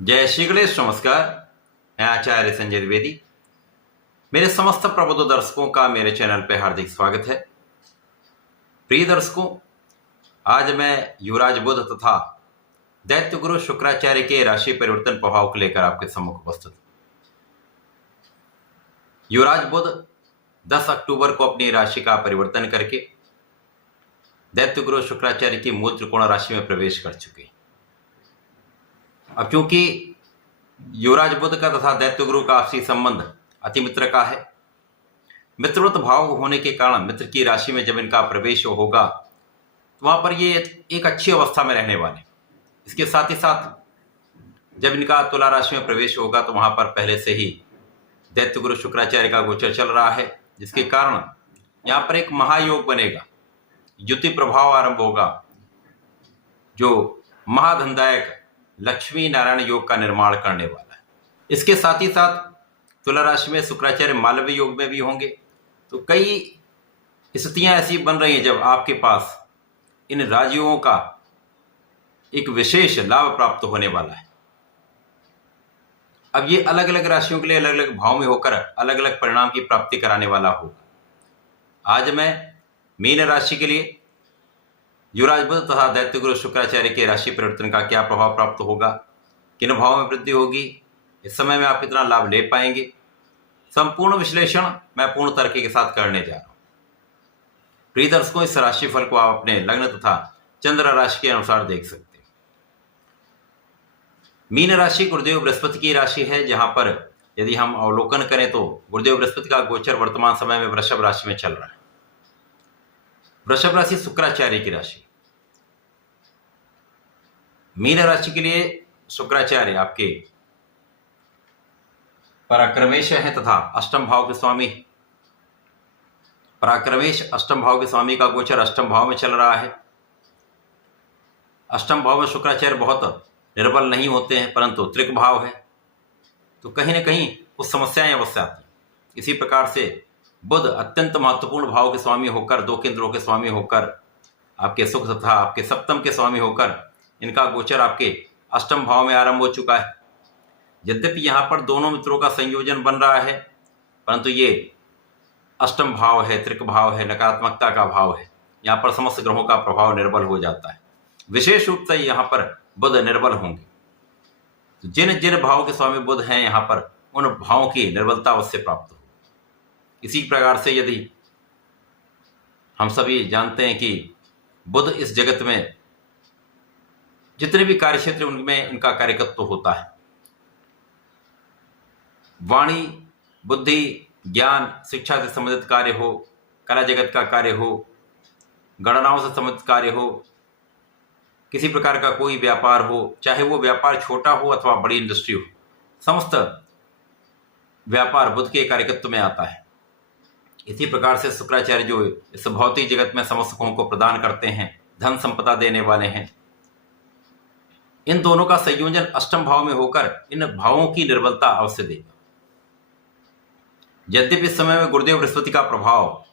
जय श्री गणेश। नमस्कार। मैं आचार्य संजय द्विवेदी। मेरे समस्त प्रबुद्ध दर्शकों का मेरे चैनल पर हार्दिक स्वागत है। प्रिय दर्शकों, आज मैं युवराज बुध तथा दैत्य गुरु शुक्राचार्य के राशि परिवर्तन प्रभाव को लेकर आपके सम्मुख उपस्थित। युवराज बुध 10 अक्टूबर को अपनी राशि का परिवर्तन करके दैत्य गुरु शुक्राचार्य की मूल त्रिकोण राशि में प्रवेश कर चुके। अब क्योंकि युवराज बुध का तथा दैत्य गुरु का आपसी संबंध अति मित्र का है, मित्रवत भाव होने के कारण मित्र की राशि में जब इनका प्रवेश होगा तो वहां पर ये एक अच्छी अवस्था में रहने वाले। इसके साथ ही साथ जब इनका तुला राशि में प्रवेश होगा तो वहां पर पहले से ही दैत्य गुरु शुक्राचार्य का गोचर चल रहा है, जिसके कारण यहाँ पर एक महायोग बनेगा, युति प्रभाव आरंभ होगा, जो महाधनदायक लक्ष्मी नारायण योग का निर्माण करने वाला है। इसके साथ ही साथ तुला राशि में शुक्राचार्य मालव्य योग में भी होंगे। तो कई स्थितियां ऐसी बन रही हैं जब आपके पास इन राजयोगों का एक विशेष लाभ प्राप्त होने वाला है। अब ये अलग अलग राशियों के लिए अलग अलग भाव में होकर अलग अलग परिणाम की प्राप्ति कराने वाला होगा। आज मैं मीन राशि के लिए युवराज बुध तथा दैत्य गुरु शुक्राचार्य के राशि परिवर्तन का क्या प्रभाव प्राप्त होगा, किन भाव में वृद्धि होगी, इस समय में आप कितना लाभ ले पाएंगे, संपूर्ण विश्लेषण मैं पूर्ण तरीके के साथ करने जा रहा हूं। प्रिय दर्शकों, इस राशिफल को आप अपने लग्न तथा चंद्र राशि के अनुसार देख सकते हैं। मीन राशि गुरुदेव बृहस्पति की राशि है, जहां पर यदि हम अवलोकन करें तो गुरुदेव बृहस्पति का गोचर वर्तमान समय में वृषभ राशि में चल रहा है। वृषभ राशि शुक्राचार्य की राशि। मीन राशि के लिए शुक्राचार्य आपके पराक्रमेश हैं तथा अष्टम भाव के स्वामी। पराक्रमेश अष्टम भाव के स्वामी का गोचर अष्टम भाव में चल रहा है। अष्टम भाव में शुक्राचार्य बहुत निर्बल नहीं होते हैं, परंतु त्रिक भाव है तो कहीं ना कहीं कुछ समस्याएं अवश्य आती हैं। इसी प्रकार से बुध अत्यंत महत्वपूर्ण भाव के स्वामी होकर, दो केंद्रों के स्वामी होकर, आपके सुख तथा आपके सप्तम के स्वामी होकर इनका गोचर आपके अष्टम भाव में आरंभ हो चुका है। यद्यपि यहाँ पर दोनों मित्रों का संयोजन बन रहा है, परंतु ये अष्टम भाव है, त्रिक भाव है, नकारात्मकता का भाव है। यहाँ पर समस्त ग्रहों का प्रभाव निर्बल हो जाता है। विशेष रूप से यहाँ पर बुध निर्बल होंगे। तो जिन जिन भाव के स्वामी बुध हैं यहाँ पर, उन भावों की निर्बलता अवश्य प्राप्त हो। इसी प्रकार से यदि हम सभी जानते हैं कि बुध इस जगत में जितने भी कार्य क्षेत्र उनमें उनका कार्यकत्व होता है। वाणी, बुद्धि, ज्ञान, शिक्षा से संबंधित कार्य हो, कला जगत का कार्य हो, गणनाओं से संबंधित कार्य हो, किसी प्रकार का कोई व्यापार हो, चाहे वो व्यापार छोटा हो अथवा बड़ी इंडस्ट्री हो, समस्त व्यापार बुध के कार्यकत्व में आता है। इसी प्रकार से शुक्राचार्य जो इस भौतिक जगत में समस्त सुखों को प्रदान करते हैं, धन संपदा देने वाले हैं, इन दोनों का संयोजन अष्टम भाव में होकर इन भावों की निर्बलता अवश्य देगा। यद्यपि इस समय में गुरुदेव बृहस्पति का प्रभाव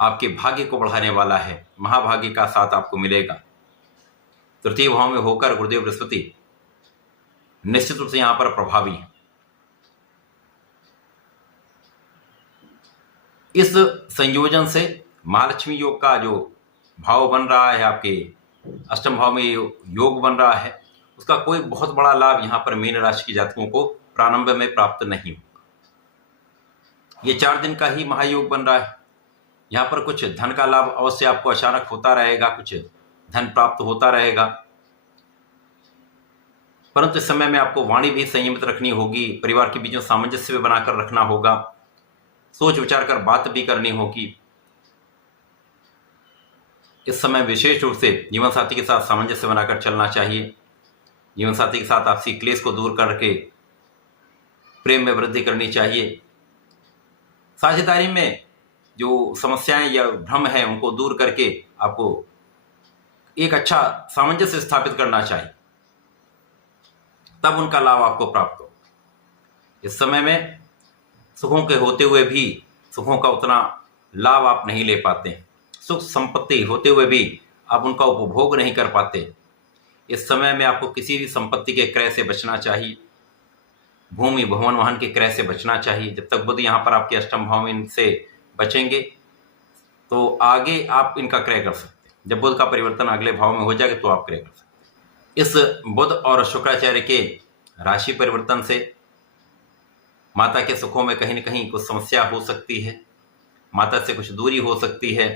आपके भाग्य को बढ़ाने वाला है, महाभाग्य का साथ आपको मिलेगा। तृतीय भाव में होकर गुरुदेव बृहस्पति निश्चित रूप से यहां पर प्रभावी है। इस संयोजन से महालक्ष्मी योग का जो भाव बन रहा है, आपके अष्टम भाव में योग बन रहा है, उसका कोई बहुत बड़ा लाभ यहाँ पर मीन राशि के जातकों को प्रारंभ में प्राप्त नहीं होगा। ये 4 दिन का ही महायोग बन रहा है। यहाँ पर कुछ धन का लाभ अवश्य आपको अचानक होता रहेगा, कुछ धन प्राप्त होता रहेगा, परंतु इस समय में आपको वाणी भी संयमित रखनी होगी, परिवार के बीच में सामंजस्य भी बनाकर रखना होगा, सोच विचार कर बात भी करनी होगी। इस समय विशेष रूप से जीवन साथी के साथ सामंजस्य बनाकर चलना चाहिए। जीवन साथी के साथ आपसी क्लेश को दूर करके प्रेम में वृद्धि करनी चाहिए। साझेदारी में जो समस्याएं या भ्रम है उनको दूर करके आपको एक अच्छा सामंजस्य स्थापित करना चाहिए, तब उनका लाभ आपको प्राप्त हो। इस समय में सुखों के होते हुए भी सुखों का उतना लाभ आप नहीं ले पाते, सुख संपत्ति होते हुए भी आप उनका उपभोग नहीं कर पाते। इस समय में आपको किसी भी संपत्ति के क्रय से बचना चाहिए, भूमि भवन वाहन के क्रय से बचना चाहिए। जब तक बुध यहाँ पर आपके अष्टम भाव में इनसे बचेंगे तो आगे आप इनका क्रय कर सकते हैं। जब बुध का परिवर्तन अगले भाव में हो जाएगा तो आप क्रय कर सकते हैं। इस बुध और शुक्राचार्य के राशि परिवर्तन से माता के सुखों में कहीं न कहीं कुछ समस्या हो सकती है, माता से कुछ दूरी हो सकती है।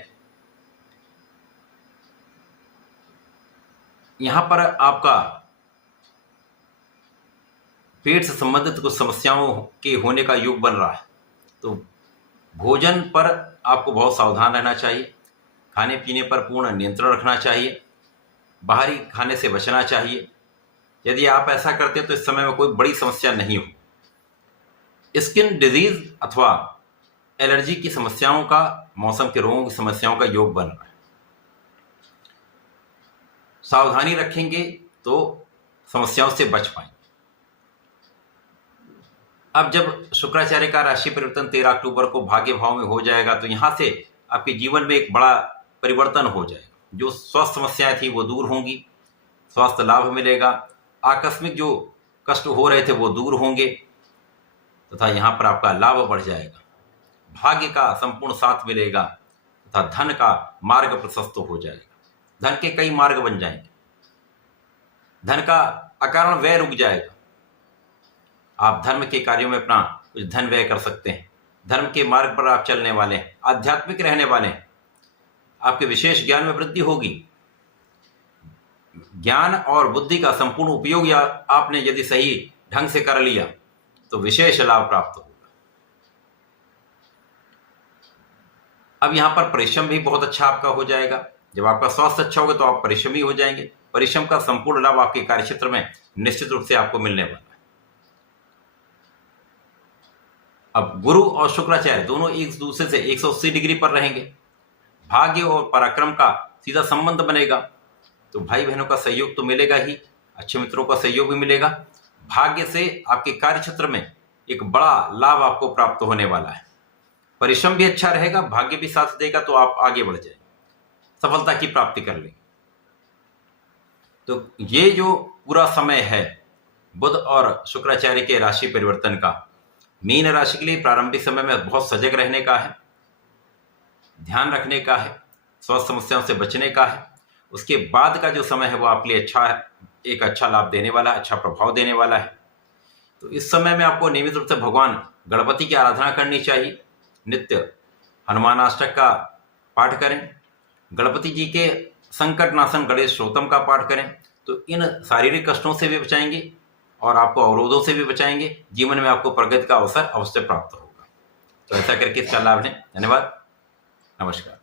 यहां पर आपका पेट से संबंधित कुछ समस्याओं के होने का योग बन रहा है, तो भोजन पर आपको बहुत सावधान रहना चाहिए, खाने पीने पर पूर्ण नियंत्रण रखना चाहिए, बाहरी खाने से बचना चाहिए। यदि आप ऐसा करते हैं तो इस समय में कोई बड़ी समस्या नहीं हो। स्किन डिजीज अथवा एलर्जी की समस्याओं का, मौसम के रोगों की समस्याओं का योग बन रहा है। सावधानी रखेंगे तो समस्याओं से बच पाएंगे। अब जब शुक्राचार्य का राशि परिवर्तन 13 अक्टूबर को भाग्य भाव में हो जाएगा तो यहां से आपके जीवन में एक बड़ा परिवर्तन हो जाएगा। जो स्वास्थ्य समस्याएं थी वो दूर होंगी, स्वास्थ्य लाभ मिलेगा, आकस्मिक जो कष्ट हो रहे थे वो दूर होंगे तथा यहां पर आपका लाभ बढ़ जाएगा, भाग्य का संपूर्ण साथ मिलेगा तथा धन का मार्ग प्रशस्त हो जाएगा। धन के कई मार्ग बन जाएंगे, धन का अकारण व्यय रुक जाएगा। आप धर्म के कार्यों में अपना कुछ धन व्यय कर सकते हैं। धर्म के मार्ग पर आप चलने वाले हैं, आध्यात्मिक रहने वाले हैं, आपके विशेष ज्ञान में वृद्धि होगी। ज्ञान और बुद्धि का संपूर्ण उपयोग या आपने यदि सही ढंग से कर लिया तो विशेष लाभ प्राप्त होगा। अब यहां पर परिश्रम भी बहुत अच्छा आपका हो जाएगा। जब आपका स्वास्थ्य अच्छा होगा तो आप परिश्रमी हो जाएंगे। परिश्रम का संपूर्ण लाभ आपके कार्यक्षेत्र में निश्चित रूप से आपको मिलने वाला है। अब गुरु और शुक्राचार्य दोनों एक दूसरे से 180 डिग्री पर रहेंगे। भाग्य और पराक्रम का सीधा संबंध बनेगा, तो भाई बहनों का सहयोग तो मिलेगा ही, अच्छे मित्रों का सहयोग भी मिलेगा। भाग्य से आपके कार्यक्षेत्र में एक बड़ा लाभ आपको प्राप्त होने वाला है। परिश्रम भी अच्छा रहेगा, भाग्य भी साथ देगा, तो आप आगे बढ़ जाएंगे, सफलता की प्राप्ति कर लेंगे। तो ये जो पूरा समय है बुध और शुक्राचार्य के राशि परिवर्तन का, मीन राशि के लिए प्रारंभिक समय में बहुत सजग रहने का है, ध्यान रखने का है, स्वास्थ्य समस्याओं से बचने का है। उसके बाद का जो समय है वो आपके लिए अच्छा है, एक अच्छा लाभ देने वाला है, अच्छा प्रभाव देने वाला है। तो इस समय में आपको नियमित रूप से भगवान गणपति की आराधना करनी चाहिए। नित्य हनुमान अष्टक का पाठ करें, गणपति जी के संकटनाशन गणेश स्तोत्रम का पाठ करें, तो इन शारीरिक कष्टों से भी बचाएंगे और आपको अवरोधों से भी बचाएंगे। जीवन में आपको प्रगति का अवसर अवश्य प्राप्त होगा। तो ऐसा करके इसका लाभ लें। धन्यवाद, नमस्कार।